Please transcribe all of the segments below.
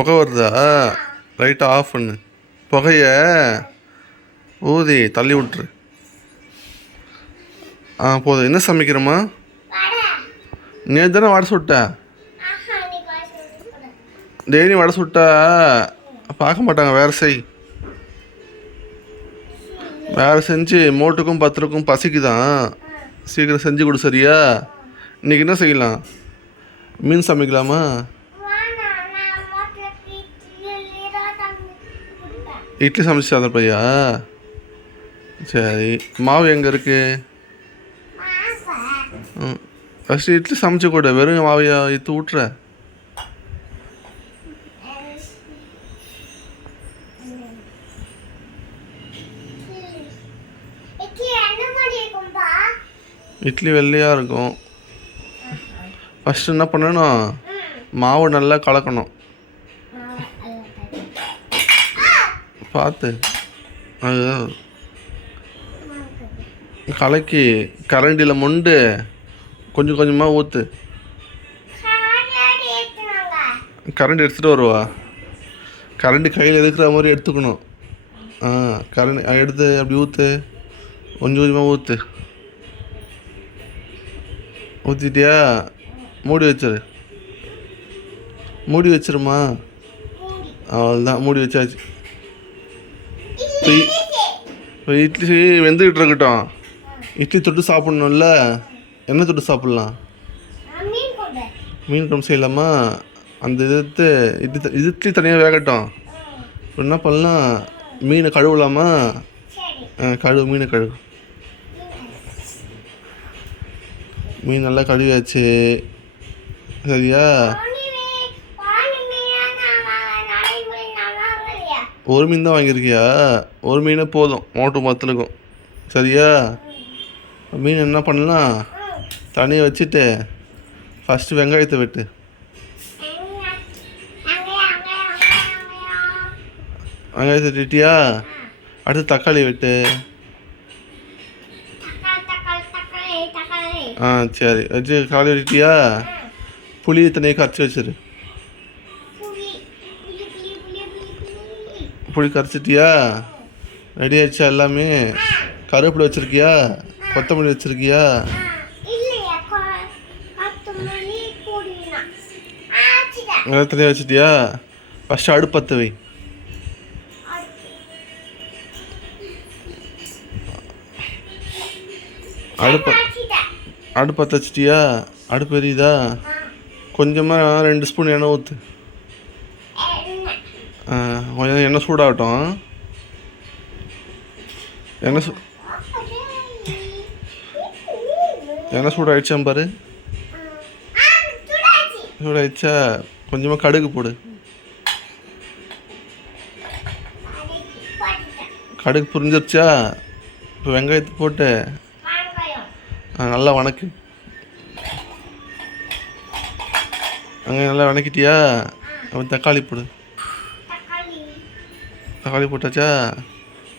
புகை வருதா? லைட்டை ஆஃப் பண்ணு. புகைய ஊதி தள்ளி விட்டுரு. ஆ போதும். என்ன சமைக்கிறோமா நேற்று தானே வடை சுட்டா. டெய்லி வடை சுட்டா. பார்க்க மாட்டாங்க வேறு செய். வேறு செஞ்சு மோட்டுக்கும் பத்துருக்கும் பசிக்குதான். சீக்கிரம் செஞ்சு கொடு சரியா. இன்னைக்கு என்ன செய்யலாம்? மீன் சமைக்கலாமா? இட்லி சமைச்சு சாதம் பையா சரி. மாவு எங்கே இருக்குது ஃபஸ்ட்டு இட்லி சமைச்சு கொடு. வெறும் மாவையா இத்து ஊட்டுற. இட்லி வெள்ளையாக இருக்கும். ஃபஸ்ட்டு என்ன பண்ணணும்? மாவு நல்லா கலக்கணும். பார்த்து அதுதான் கலக்கி கரண்டியில் மொண்டு கொஞ்சம் கொஞ்சமாக ஊற்று கரண்ட் எடுத்துகிட்டு வருவா. கரண்ட் கையில் எடுக்கிற மாதிரி எடுத்துக்கணும். ஆ கரண்ட் எடுத்து அப்படி ஊற்று கொஞ்சம் கொஞ்சமாக ஊற்று ஊற்றிட்டியா மூடி வச்சிரு. மூடி வச்சிருமா? அவ்வளோதான் மூடி வச்சாச்சு. இட்லி வெந்துக்கிட்டு இருக்கட்டும். இட்லி தொட்டு சாப்பிட்ணும்ல? என்ன தொட்டு சாப்பிட்லாம்? மீன் குழம்பு செய்யலாமா? அந்த இது இட்லி இட்லி தனியாக வேகட்டும். இப்போ என்ன பண்ணலாம்? மீனை கழுவலாமா? கழுவு மீனை கழுவு. மீன் நல்லா கழுவியாச்சு. சரியா? ஒரு மீன் தான் வாங்கியிருக்கியா? ஒரு மீனே போதும். மோட்டு மொத்தலுக்கும் சரியா? மீன் என்ன பண்ணலாம்? தனியாக வச்சுட்டு ஃபஸ்ட்டு வெங்காயத்தை வெட்டு. வெங்காயத்தை வெட்டிட்டியா? அடுத்து தக்காளி வெட்டு. ஆ சரி. வச்சு காலி வெட்டிட்டியா? புளி தனியாக கரைச்சி வச்சிரு. புளி கரைச்சிட்டியா? ரெடி ஆயிடுச்சா எல்லாமே? கருவேப்பிலை வச்சுருக்கியா? கொத்தமல்லி வச்சுருக்கியா? எல்லாம் தனியாக வச்சுட்டியா? ஃபஸ்ட்டு அடுப்பத்த வை. அடுப்ப அடுப்பத்த வச்சிட்டியா? அடுப்பு எரியுதா? கொஞ்சமாக ரெண்டு ஸ்பூன் எண்ணெய் ஊற்று கொஞ்சம் எண்ணெய் சூடாகட்டும் எண்ணெய் சூ எண்ணெய் சூடாகிடுச்சான் பாரு? சூடாயிடுச்சா? கொஞ்சமாக கடுகு போடு. கடுகு புரிஞ்சிருச்சா? இப்போ வெங்காயத்தை போட்டு நல்லா வணக்கு. வெங்காயம் நல்லா வணக்கிட்டியா? அப்புறம் தக்காளி போடு. தக்காளி போட்டாச்சா?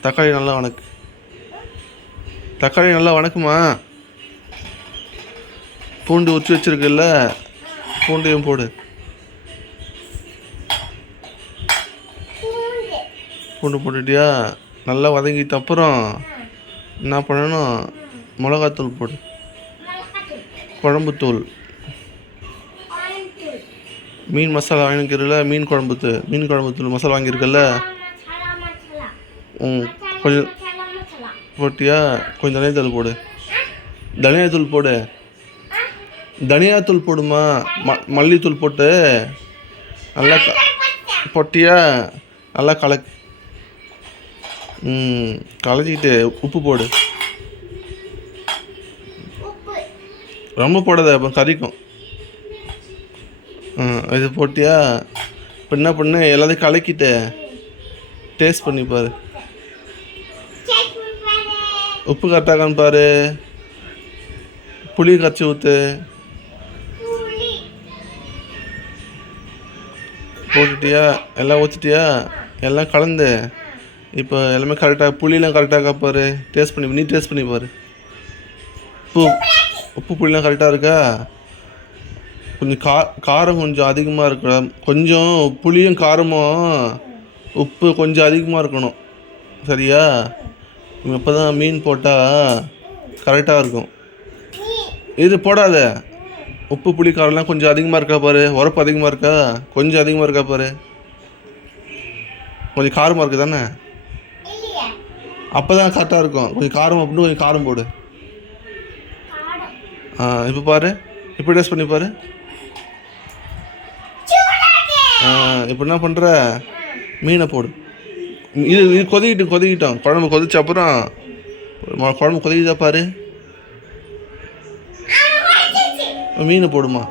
தக்காளி நல்லா வணக்கு தக்காளி நல்லா வணக்குமா? பூண்டு உச்சி வச்சிருக்குல்ல பூண்டையும் போடு. பூண்டு. போட்டுட்டியா? நல்லா வதங்கிட்ட அப்புறம் என்ன பண்ணணும்? மிளகாத்தூள் போடு. குழம்புத்தூள். மீன் மசாலா வாங்கிக்கிறல மீன் குழம்பு தூள் மீன் குழம்பு தூள் மசாலா வாங்கியிருக்கல ம் கொஞ்சம் போட்டியா? கொஞ்சம் தனியாத்தூள் போடு. தனியாத்தூள் போடு. தனியாத்தூள் போடுமா? ம மல்லித்தூள் போட்டு. நல்லா க பொட்டியா? நல்லா கலக்கு ம் கலக்கிட்டு உப்பு போடு. ரொம்ப போடாத அப்போ கறிக்கும் ஆ இது போட்டியா? இப்போ என்ன பண்ணு எல்லாத்தையும் கலக்கிட்டு டேஸ்ட் பண்ணி பாரு. உப்பு கரெக்டாகான்னு பாரு. புளி கரைச்சி ஊற்று போட்டுட்டியா? எல்லாம் ஊற்றிட்டியா எல்லாம் கலந்து. இப்போ எல்லாமே கரெக்டாக புளியெலாம் கரெக்டாக பாரு. டேஸ்ட் பண்ணி நீ டேஸ்ட் பண்ணி பாரு. உப்பு உப்பு புளியெலாம் கரெக்டாக இருக்கா? கொஞ்சம் கா காரம் கொஞ்சம் அதிகமாக இருக்கணும். கொஞ்சம் புளியும் காரமும் உப்பு கொஞ்சம் அதிகமாக இருக்கணும். சரியா? இப்போ தான் மீன் போட்டால் கரெக்டாக இருக்கும். இது போடாத. உப்பு புளி காரம்லாம் கொஞ்சம் அதிகமாக இருக்கா பாரு. உரப்பு அதிகமாக இருக்கா? கொஞ்சம் அதிகமாக இருக்கா பாரு. கொஞ்சம் காரமாக இருக்குது தானே? அப்போ தான் கரெக்டாக இருக்கும். கொஞ்சம் காரம் அப்படின்னு கொஞ்சம் காரம் போடு. ஆ இப்போ பாரு. இப்போ டேஸ்ட் பண்ணி பாரு. இப்போ என்ன பண்ணுற மீனை போடு. இது இது கொதிக்கிட்டு கொதிக்கிட்டோம். குழம்பு கொதிச்ச அப்புறம் குழம்பு கொதிக்குதா பாரு. மீன் மீனை போடுமா?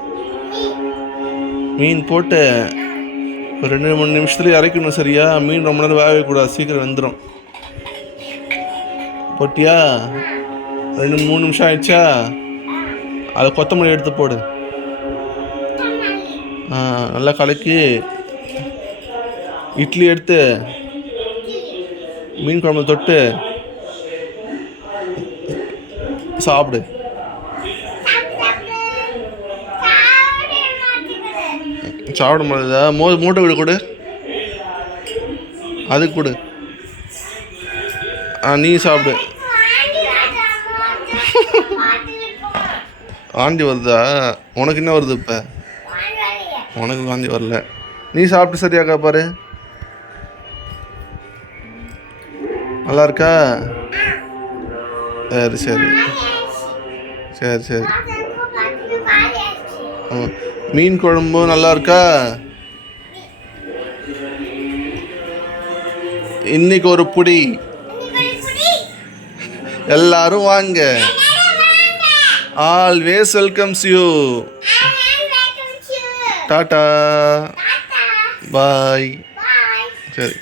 மீன் போட்டு ஒரு ரெண்டு மூணு நிமிஷத்துல இறக்கணும் சரியா? மீன் ரொம்ப நேரம் வேகவே கூடாது. சீக்கிரம் வெந்துடும் போட்டியா? ரெண்டு மூணு நிமிஷம் ஆயிடுச்சா? அதை கொத்தமல்லி எடுத்து போடு. நல்லா கலக்கி இட்லி எடுத்து மீன் குழம்பு தொட்டு சாப்பிடு. சாப்பிட முடியாதா மோ மூட்டை வீடு கொடு. அது கொடு. ஆ நீ சாப்பிடு. ஆண்டி வருதா? உனக்கு என்ன வருது இப்போ? உனக்கு வாந்தி வரல. நீ சாப்பிட்டு சரியாக்கா பாரு. நல்லா இருக்கா சரி. சரி சரி. சரி. மீன் குழம்பும் நல்லா இருக்கா இன்னைக்கு ஒரு புடி. எல்லாரும் வாங்க. Always welcomes you I am welcome to tata Tata. Bye. சரி.